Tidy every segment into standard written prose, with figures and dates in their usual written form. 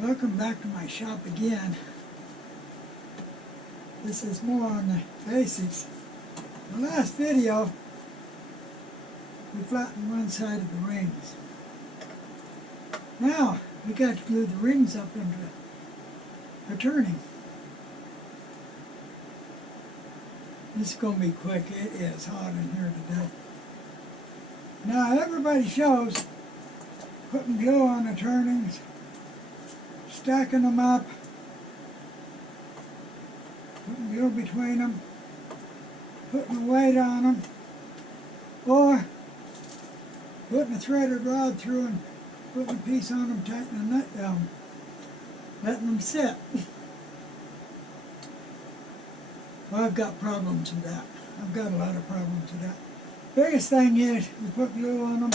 Welcome back to my shop again. This is more on the basics. In the last video, we flattened one side of the rings. Now, we got to glue the rings up into a turning. This is going to be quick. It is hot in here today. Now, everybody shows putting glue on the turnings, stacking them up, putting glue between them, putting a weight on them, or putting a threaded rod through and putting a piece on them, tightening the nut down, letting them sit. Well, I've got problems with that. I've got a lot of problems with that. Biggest thing is, you put glue on them,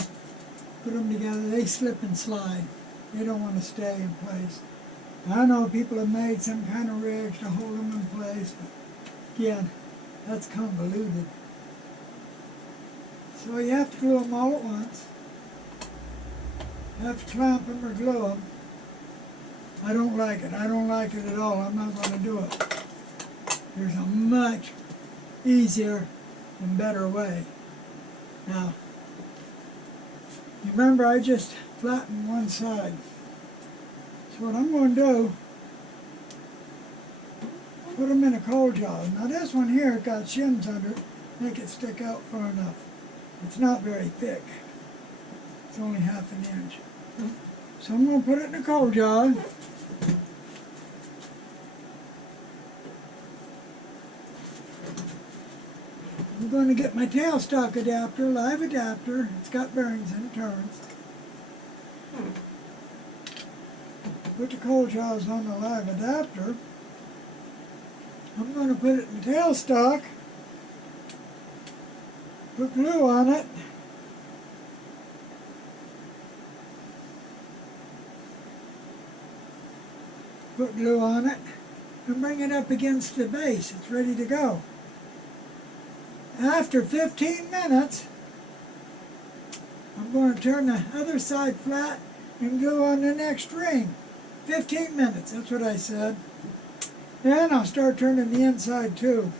put them together, they slip and slide. They don't want to stay in place. I know people have made some kind of rigs to hold them in place, but again, that's convoluted. So you have to glue them all at once. You have to clamp them or glue them. I don't like it. I don't like it at all. I'm not going to do it. There's a much easier and better way. Now, you remember I just flattened one side. So what I'm going to do, put them in a cold jaws. Now this one here got shims under it, make it stick out far enough. It's not very thick. It's only ½ an inch. So I'm going to put it in a cold jar. I'm going to get my tailstock adapter, live adapter. It's got bearings and it turns. Put the cold jaws on the live adapter. I'm going to put it in the tailstock. Put glue on it. Put glue on it and bring it up against the base. It's ready to go. After 15 minutes, I'm going to turn the other side flat and glue on the next ring. 15 minutes, that's what I said. Then I'll start turning the inside too.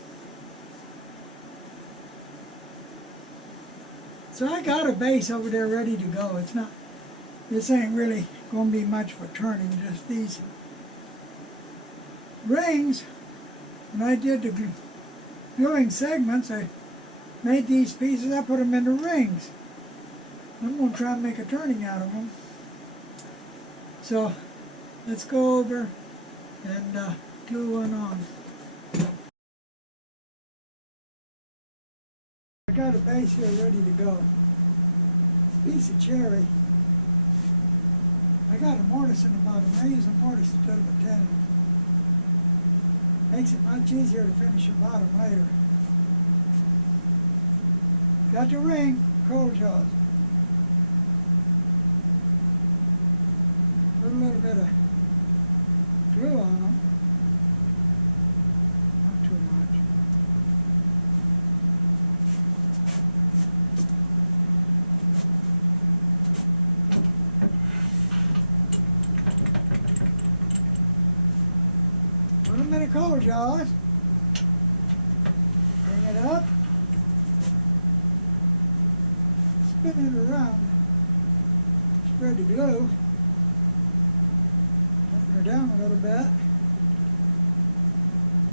So I got a base over there ready to go. It's not, this ain't really going to be much for turning, just these rings. When I did the gluing segments, I made these pieces, I put them into rings. I'm going to try and make a turning out of them. So let's go over and glue one on. I got a base here ready to go. Piece of cherry. I got a mortise in the bottom. I use a mortise instead of a tenon. Makes it much easier to finish the bottom later. Got the ring, cold jaws. Put a little bit of glue on them. Not too much. Put them in a cold jaws. Bring it up. Spin it around, spread the glue, tighten her down a little bit,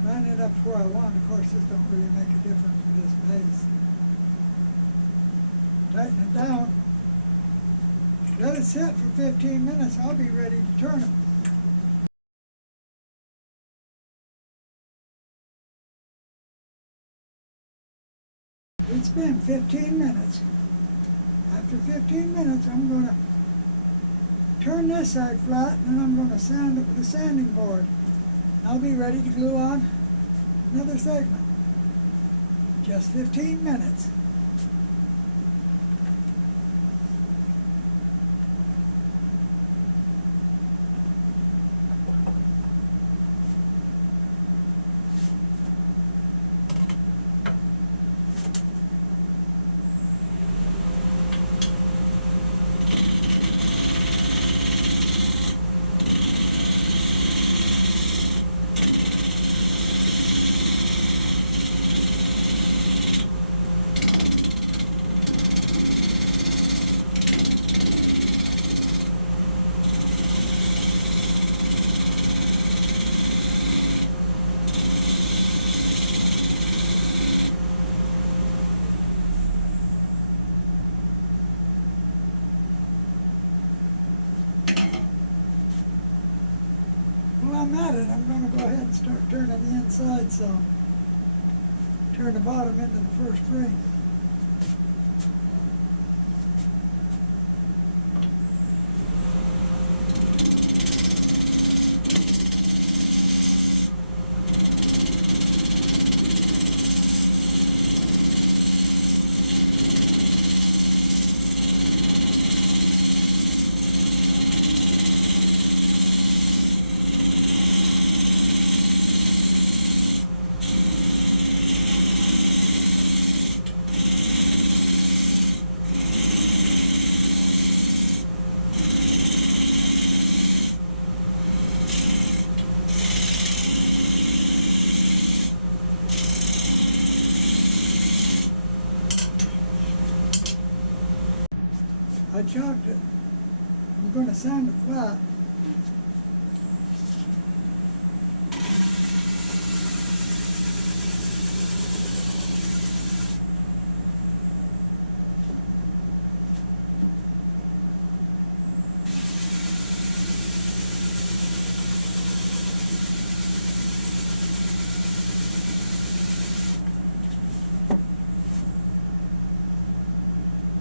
line it up where I want. Of course, this don't really make a difference for this base. Tighten it down, let it sit for 15 minutes, I'll be ready to turn it. It's been 15 minutes. After 15 minutes, I'm going to turn this side flat and I'm going to sand it with a sanding board. I'll be ready to glue on another segment. Just 15 minutes. I'm at it, I'm going to go ahead and start turning the inside some. Turn the bottom into the first ring. I chalked it. I'm going to sand it flat.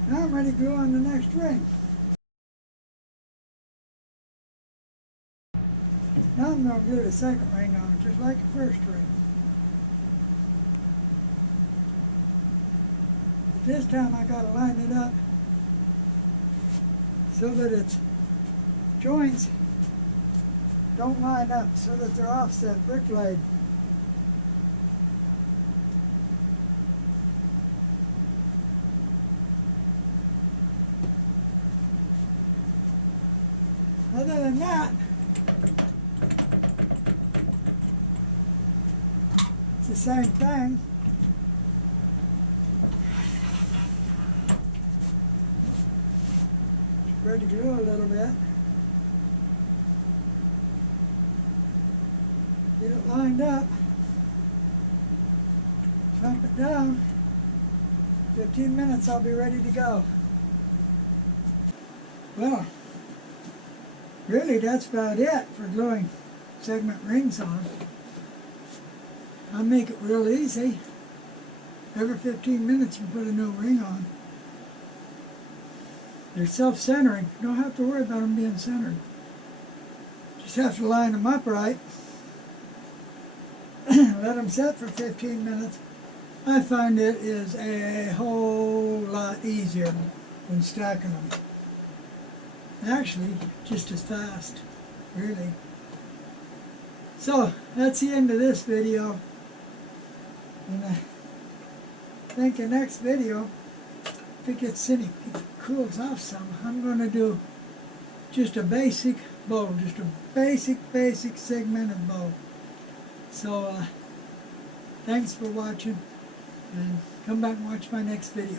Now I'm ready to go on the next ring. Now I'm going to glue the second ring on, just like the first ring. But this time I got to line it up so that its joints don't line up, so that they're offset brick laid. Other than that, it's the same thing. Spread the glue a little bit. Get it lined up. Clamp it down. 15 minutes, I'll be ready to go. Well, really that's about it for gluing segment rings on. I make it real easy. Every 15 minutes you put a new ring on. They're self-centering. You don't have to worry about them being centered. Just have to line them up right. Let them set for 15 minutes. I find it is a whole lot easier than stacking them. Actually, just as fast, really. So, that's the end of this video. And I think the next video, if it gets if it cools off some, I'm going to do just a basic bow, just a basic segmented bow. So, thanks for watching, and come back and watch my next video.